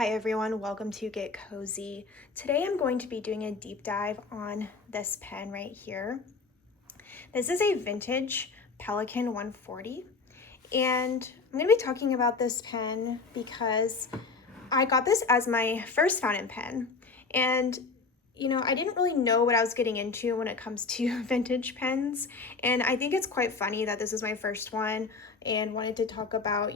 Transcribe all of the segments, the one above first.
Hi everyone, welcome to Git Cozy. Today I'm going to be doing a deep dive on this pen right here. This is a vintage Pelikan 140, and I'm going to be talking about this pen because I got this as my first fountain pen, and I didn't really know what I was getting into when it comes to vintage pens, and I think it's quite funny that this is my first one and wanted to talk about,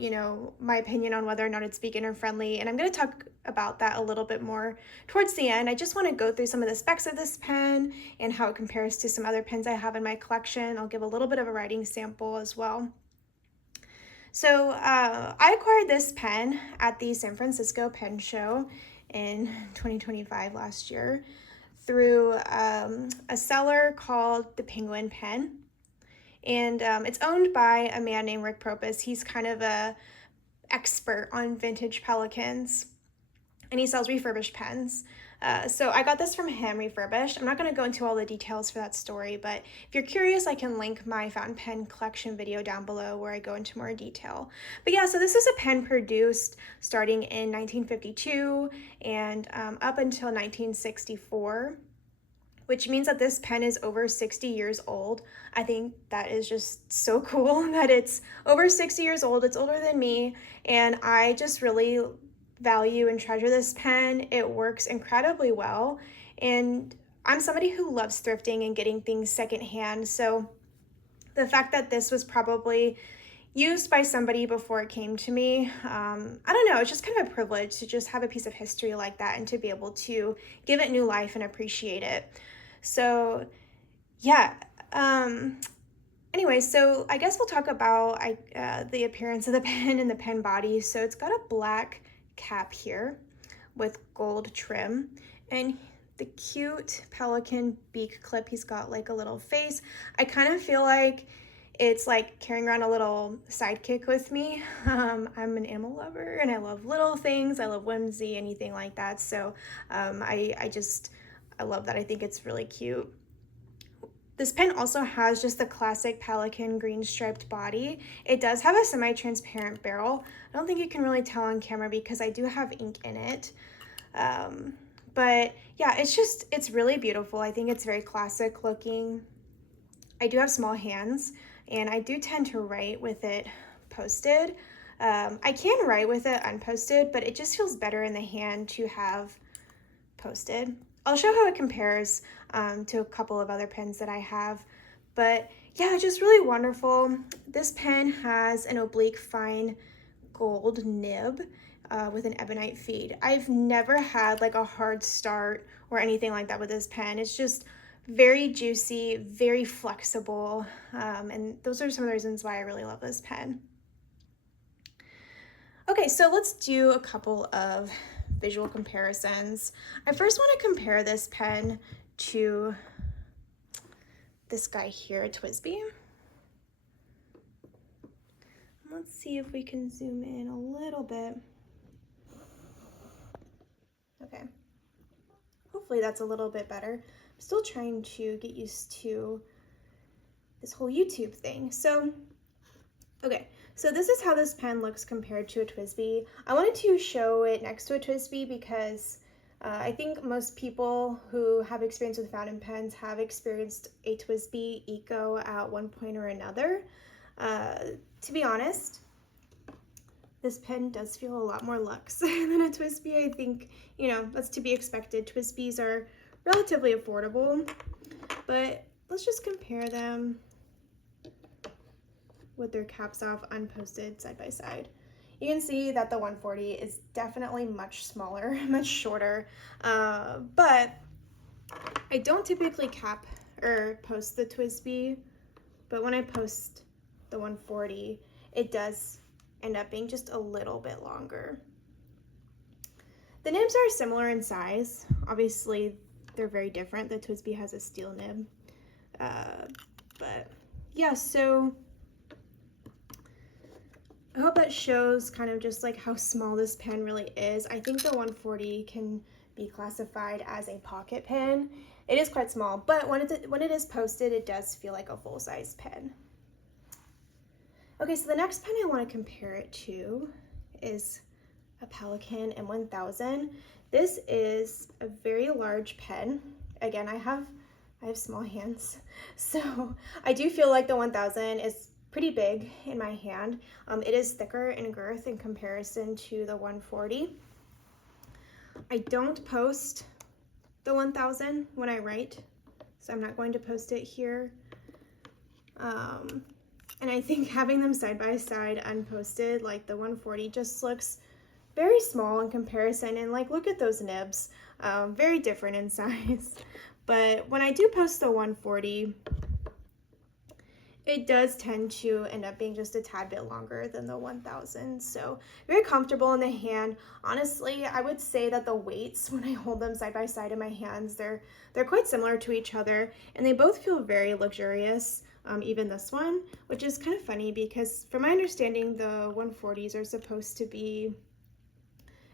my opinion on whether or not it's beginner friendly, and I'm going to talk about that a little bit more towards the end. I just want to go through some of the specs of this pen and how it compares to some other pens I have in my collection. I'll give a little bit of a writing sample as well. So I acquired this pen at the San Francisco Pen Show in 2025 last year through a seller called the Penguin Pen. And it's owned by a man named Rick Propus. He's kind of a expert on vintage Pelikans, and he sells refurbished pens. So I got this from him refurbished. I'm not going to go into all the details for that story, but if you're curious, I can link my fountain pen collection video down below where I go into more detail. But yeah, so this is a pen produced starting in 1952 and up until 1964. Which means that this pen is over 60 years old. I think that is just so cool that it's over 60 years old. It's older than me, and I just really value and treasure this pen. It works incredibly well, and I'm somebody who loves thrifting and getting things secondhand, so the fact that this was probably used by somebody before it came to me, I don't know, it's just kind of a privilege to just have a piece of history like that and to be able to give it new life and appreciate it. So yeah, anyway, so I guess we'll talk about the appearance of the pen and the pen body. So it's got a black cap here with gold trim, and the cute Pelikan beak clip, he's got like a little face. I kind of feel like it's like carrying around a little sidekick with me. I'm an animal lover and I love little things. I love whimsy, anything like that. So I love that. I think it's really cute. This pen also has just the classic Pelikan green striped body. It does have a semi-transparent barrel. I don't think you can really tell on camera because I do have ink in it. But yeah, it's really beautiful. I think it's very classic looking. I do have small hands, and I do tend to write with it posted. I can write with it unposted, but it just feels better in the hand to have posted. I'll show how it compares to a couple of other pens that I have, but yeah, just really wonderful. This pen has an oblique fine gold nib with an ebonite feed. I've never had like a hard start or anything like that with this pen. It's just very juicy, very flexible, and those are some of the reasons why I really love this pen. Okay, so let's do a couple of visual comparisons. I first want to compare this pen to this guy here, a twsbi. Let's see if we can zoom in a little bit. Okay, hopefully that's a little bit better. I'm still trying to get used to this whole YouTube thing. So this is how this pen looks compared to a twsbi. I wanted to show it next to a twsbi because I think most people who have experience with fountain pens have experienced a twsbi eco at one point or another. To be honest, this pen does feel a lot more luxe than a twsbi. I think, that's to be expected. Twsbis are relatively affordable, but let's just compare them with their caps off unposted side by side. You can see that the 140 is definitely much smaller, much shorter, but I don't typically cap or post the twsbi, but when I post the 140, it does end up being just a little bit longer. The nibs are similar in size. Obviously, they're very different. The twsbi has a steel nib, but yeah, so I hope that shows kind of just like how small this pen really is. I think the 140 can be classified as a pocket pen. It is quite small, but when it is posted, it does feel like a full-size pen. Okay, so the next pen I want to compare it to is a Pelikan M1000. This is a very large pen. Again, I have small hands, so I do feel like the 1000 is pretty big in my hand. It is thicker in girth in comparison to the 140. I don't post the 1000 when I write, so I'm not going to post it here. And I think having them side by side unposted, like the 140, just looks very small in comparison. And like, look at those nibs, very different in size. But when I do post the 140, it does tend to end up being just a tad bit longer than the 1000. So very comfortable in the hand. Honestly, I would say that the weights, when I hold them side by side in my hands, they're quite similar to each other, and they both feel very luxurious. Even this one, which is kind of funny because from my understanding, the 140s are supposed to be,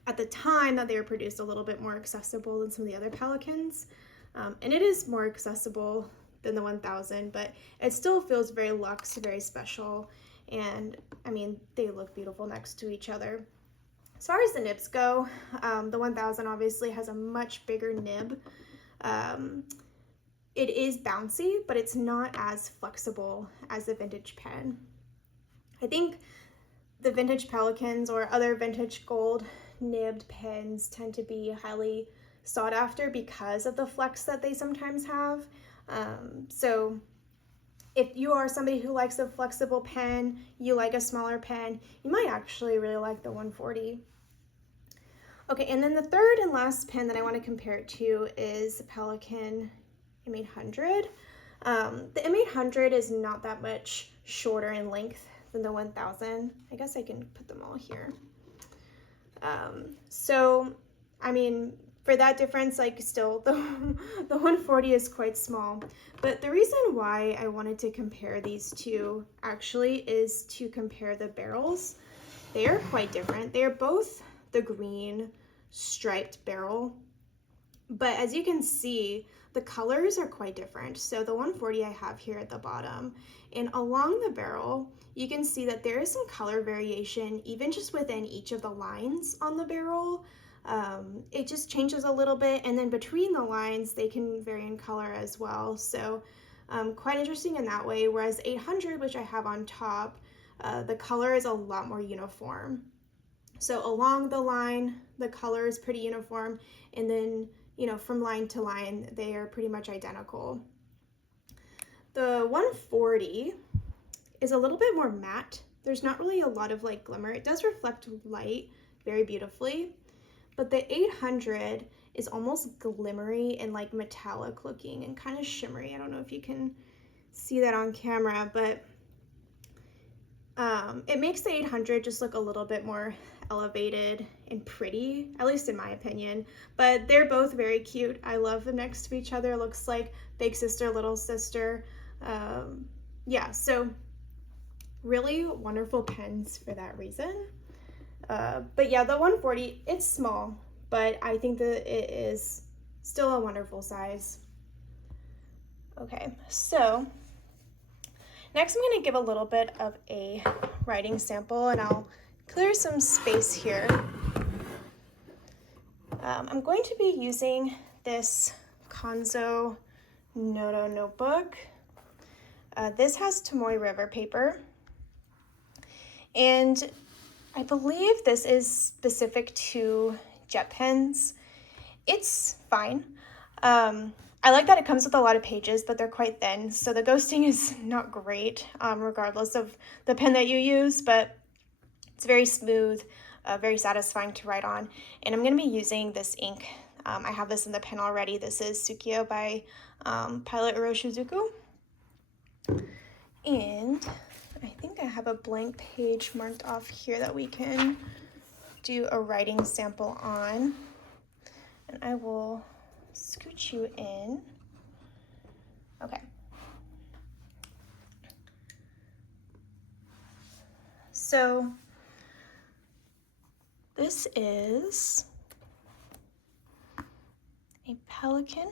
at the time that they were produced, a little bit more accessible than some of the other Pelikans. And it is more accessible than the 1000, but it still feels very luxe, very special. And I mean, they look beautiful next to each other. As far as the nibs go, the 1000 obviously has a much bigger nib. It is bouncy, but it's not as flexible as the vintage pen. I think the vintage Pelikans or other vintage gold nibbed pens tend to be highly sought after because of the flex that they sometimes have. So if you are somebody who likes a flexible pen, you like a smaller pen, you might actually really like the 140. Okay, and then the third and last pen that I want to compare it to is the Pelikan M800. The M800 is not that much shorter in length than the 1000. I guess I can put them all here. So, I mean, for that difference, like still the 140 is quite small. But the reason why I wanted to compare these two actually is to compare the barrels. They are quite different. They are both the green striped barrel, but as you can see, the colors are quite different. So the 140 I have here at the bottom, and along the barrel, you can see that there is some color variation, even just within each of the lines on the barrel. It just changes a little bit, and then between the lines, they can vary in color as well. So quite interesting in that way, whereas 800, which I have on top, the color is a lot more uniform. So along the line, the color is pretty uniform, and then from line to line, they are pretty much identical. The 140 is a little bit more matte. There's not really a lot of like glimmer. It does reflect light very beautifully, but the 800 is almost glimmery and like metallic looking and kind of shimmery. I don't know if you can see that on camera, but it makes the 800 just look a little bit more elevated and pretty, at least in my opinion. But they're both very cute. I love them next to each other. It looks like big sister, little sister. Yeah, so really wonderful pens for that reason. But yeah, the 140, it's small, but I think that it is still a wonderful size. Okay, so next I'm going to give a little bit of a writing sample, and I'll clear some space here. I'm going to be using this Konzo Noto notebook. This has Tomoe River paper, and I believe this is specific to jet pens. It's fine. I like that it comes with a lot of pages, but they're quite thin, so the ghosting is not great, regardless of the pen that you use, but it's very smooth, very satisfying to write on. And I'm going to be using this ink. I have this in the pen already. This is Tsukio by Pilot Uroshizuku. And I think I have a blank page marked off here that we can do a writing sample on. And I will scooch you in. Okay. So this is a Pelikan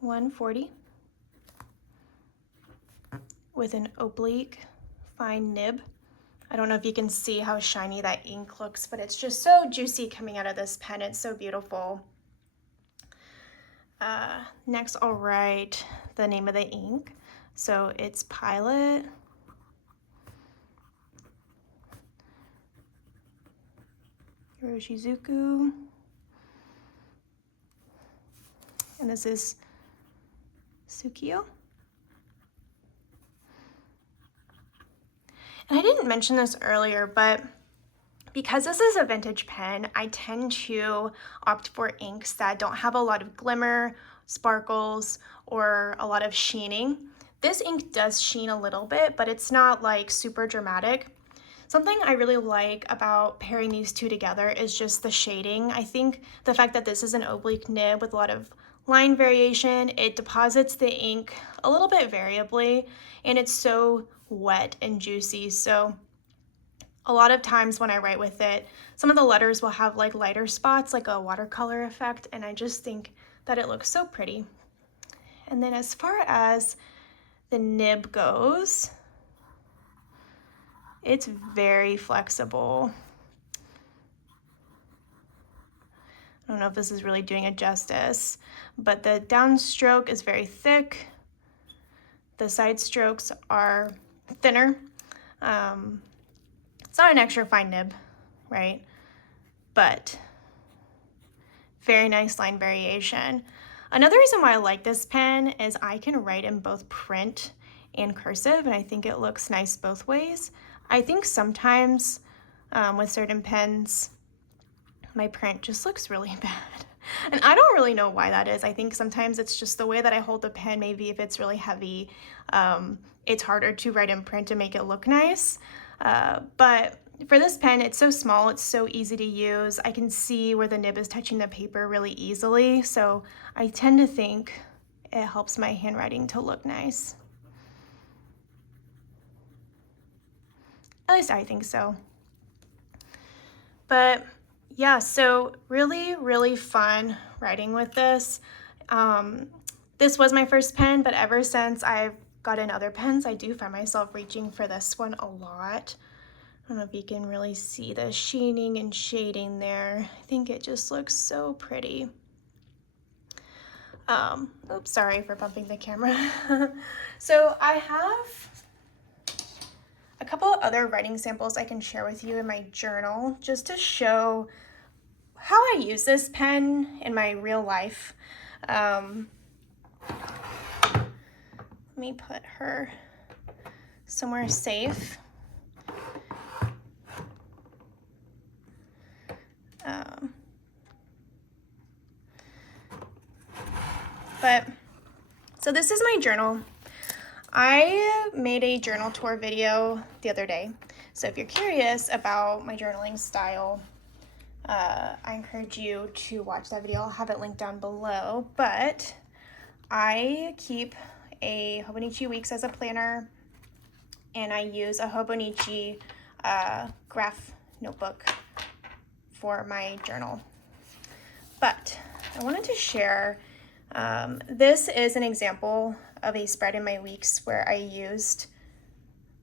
140 with an oblique fine nib. I don't know if you can see how shiny that ink looks, but it's just so juicy coming out of this pen. It's so beautiful. Next, I'll write the name of the ink. So it's Pilot. Hiroshizuku. And this is Tsukio. And I didn't mention this earlier, but because this is a vintage pen, I tend to opt for inks that don't have a lot of glimmer, sparkles, or a lot of sheening. This ink does sheen a little bit, but it's not like super dramatic. Something I really like about pairing these two together is just the shading. I think the fact that this is an oblique nib with a lot of line variation, it deposits the ink a little bit variably, and it's so wet and juicy. So a lot of times when I write with it, some of the letters will have like lighter spots, like a watercolor effect, and I just think that it looks so pretty. And then as far as the nib goes, it's very flexible. I don't know if this is really doing it justice, but the downstroke is very thick. The side strokes are thinner. It's not an extra fine nib, right? But very nice line variation. Another reason why I like this pen is I can write in both print and cursive, and I think it looks nice both ways. I think sometimes with certain pens, my print just looks really bad. And I don't really know why that is. I think sometimes it's just the way that I hold the pen. Maybe if it's really heavy, it's harder to write in print to make it look nice. But for this pen, it's so small, it's so easy to use. I can see where the nib is touching the paper really easily. So I tend to think it helps my handwriting to look nice. At least I think so. But yeah, so really, really fun writing with this. This was my first pen, but ever since I've gotten other pens, I do find myself reaching for this one a lot. I don't know if you can really see the sheening and shading there. I think it just looks so pretty. Oops, sorry for bumping the camera. So I have a couple of other writing samples I can share with you in my journal just to show how I use this pen in my real life. Let me put her somewhere safe. So this is my journal. I made a journal tour video the other day. So if you're curious about my journaling style, I encourage you to watch that video. I'll have it linked down below. But I keep a Hobonichi Weeks as a planner, and I use a Hobonichi graph notebook for my journal. But I wanted to share, this is an example of a spread in my weeks where I used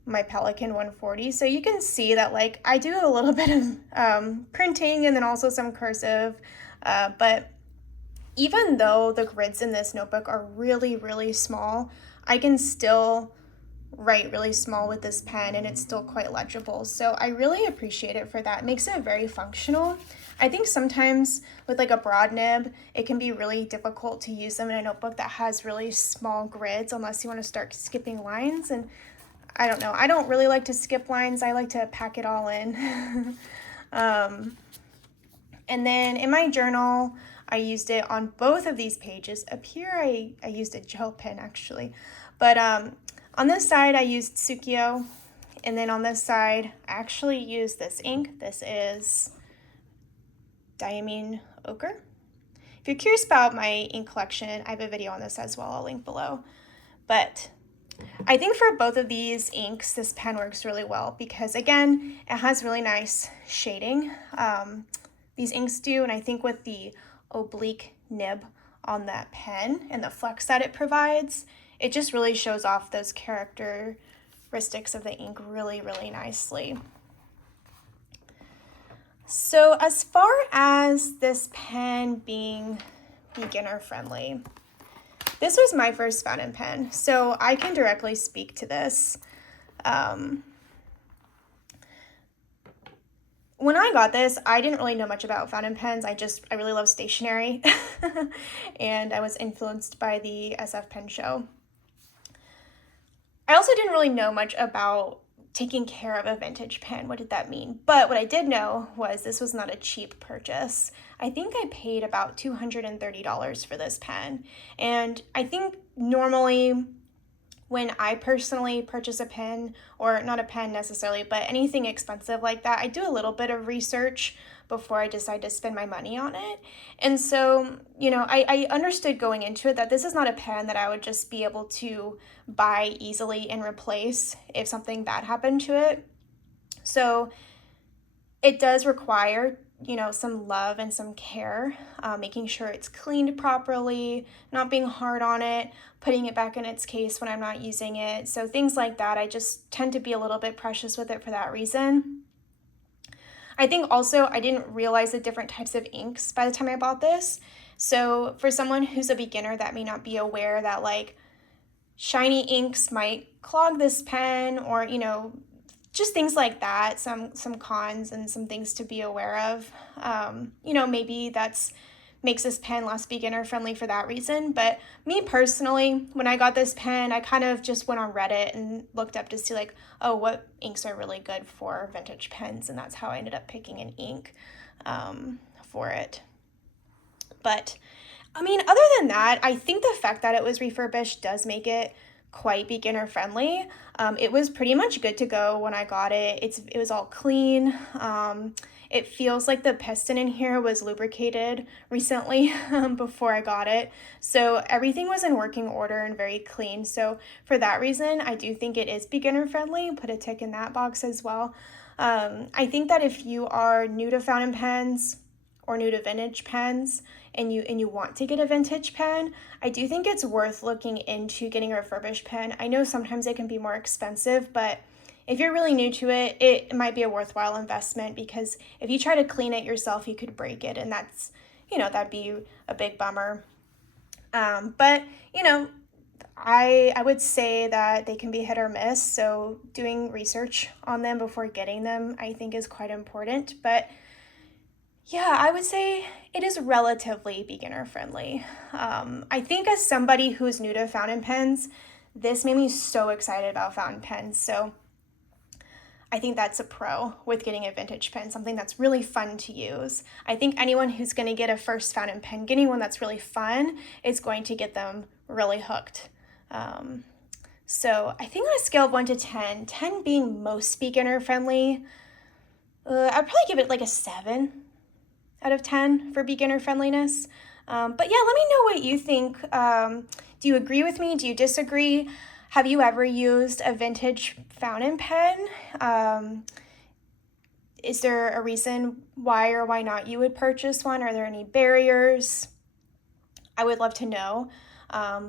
my Pelikan 140. So you can see that like I do a little bit of printing and then also some cursive, but even though the grids in this notebook are really, really small, I can still write really small with this pen and it's still quite legible. So I really appreciate it for that. It makes it very functional. I think sometimes with like a broad nib, it can be really difficult to use them in a notebook that has really small grids unless you want to start skipping lines. And I don't know, I don't really like to skip lines. I like to pack it all in. And then in my journal, I used it on both of these pages. Up here, I used a gel pen actually. But on this side, I used Tsukio. And then on this side, I actually used this ink. This is Diamine Ochre. If you're curious about my ink collection, I have a video on this as well. I'll link below. But I think for both of these inks, this pen works really well because, again, it has really nice shading. These inks do, and I think with the oblique nib on that pen and the flex that it provides, it just really shows off those characteristics of the ink really, really nicely. So as far as this pen being beginner friendly, this was my first fountain pen, so I can directly speak to this. When I got this, I didn't really know much about fountain pens. I really love stationery and I was influenced by the SF Pen Show. I also didn't really know much about taking care of a vintage pen. What did that mean? But what I did know was this was not a cheap purchase. I think I paid about $230 for this pen. And I think normally when I personally purchase a pen, or not a pen necessarily, but anything expensive like that, I do a little bit of research before I decide to spend my money on it. And so, I understood going into it that this is not a pen that I would just be able to buy easily and replace if something bad happened to it. So it does require some love and some care, making sure it's cleaned properly, not being hard on it, putting it back in its case when I'm not using it. So things like that, I just tend to be a little bit precious with it for that reason. I think also I didn't realize the different types of inks by the time I bought this. So for someone who's a beginner that may not be aware that like shiny inks might clog this pen, or just things like that, some cons and some things to be aware of. Maybe that's makes this pen less beginner friendly for that reason. But me personally, when I got this pen, I kind of just went on Reddit and looked up to see like, oh, what inks are really good for vintage pens, and that's how I ended up picking an ink for it. But I mean, other than that, I think the fact that it was refurbished does make it quite beginner friendly. It was pretty much good to go when I got it. It was all clean. It feels like the piston in here was lubricated recently before I got it. So everything was in working order and very clean. So for that reason, I do think it is beginner friendly. Put a tick in that box as well. I think that if you are new to fountain pens or new to vintage pens, and you want to get a vintage pen, I do think it's worth looking into getting a refurbished pen. I know sometimes it can be more expensive, but if you're really new to it, it might be a worthwhile investment, because if you try to clean it yourself, you could break it, and that's, that'd be a big bummer. But I would say that they can be hit or miss, so doing research on them before getting them, I think, is quite important. But yeah, I would say it is relatively beginner friendly. I think as somebody who's new to fountain pens, this made me so excited about fountain pens. So I think that's a pro with getting a vintage pen, something that's really fun to use. I think anyone who's going to get a first fountain pen, getting one that's really fun is going to get them really hooked. So I think on a scale of 1 to 10, 10 being most beginner friendly, I'd probably give it like a 7 out of 10 for beginner friendliness. But yeah, let me know what you think. Do you agree with me? Do you disagree? Have you ever used a vintage fountain pen? Is there a reason why or why not you would purchase one? Are there any barriers? I would love to know.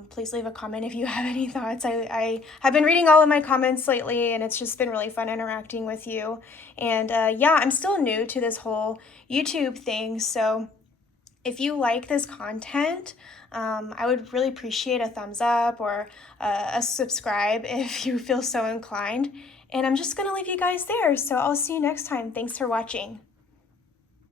Please leave a comment if you have any thoughts. I have been reading all of my comments lately, and it's just been really fun interacting with you. And yeah, I'm still new to this whole YouTube thing, so if you like this content, I would really appreciate a thumbs up or a subscribe if you feel so inclined. And I'm just going to leave you guys there, so I'll see you next time. Thanks for watching.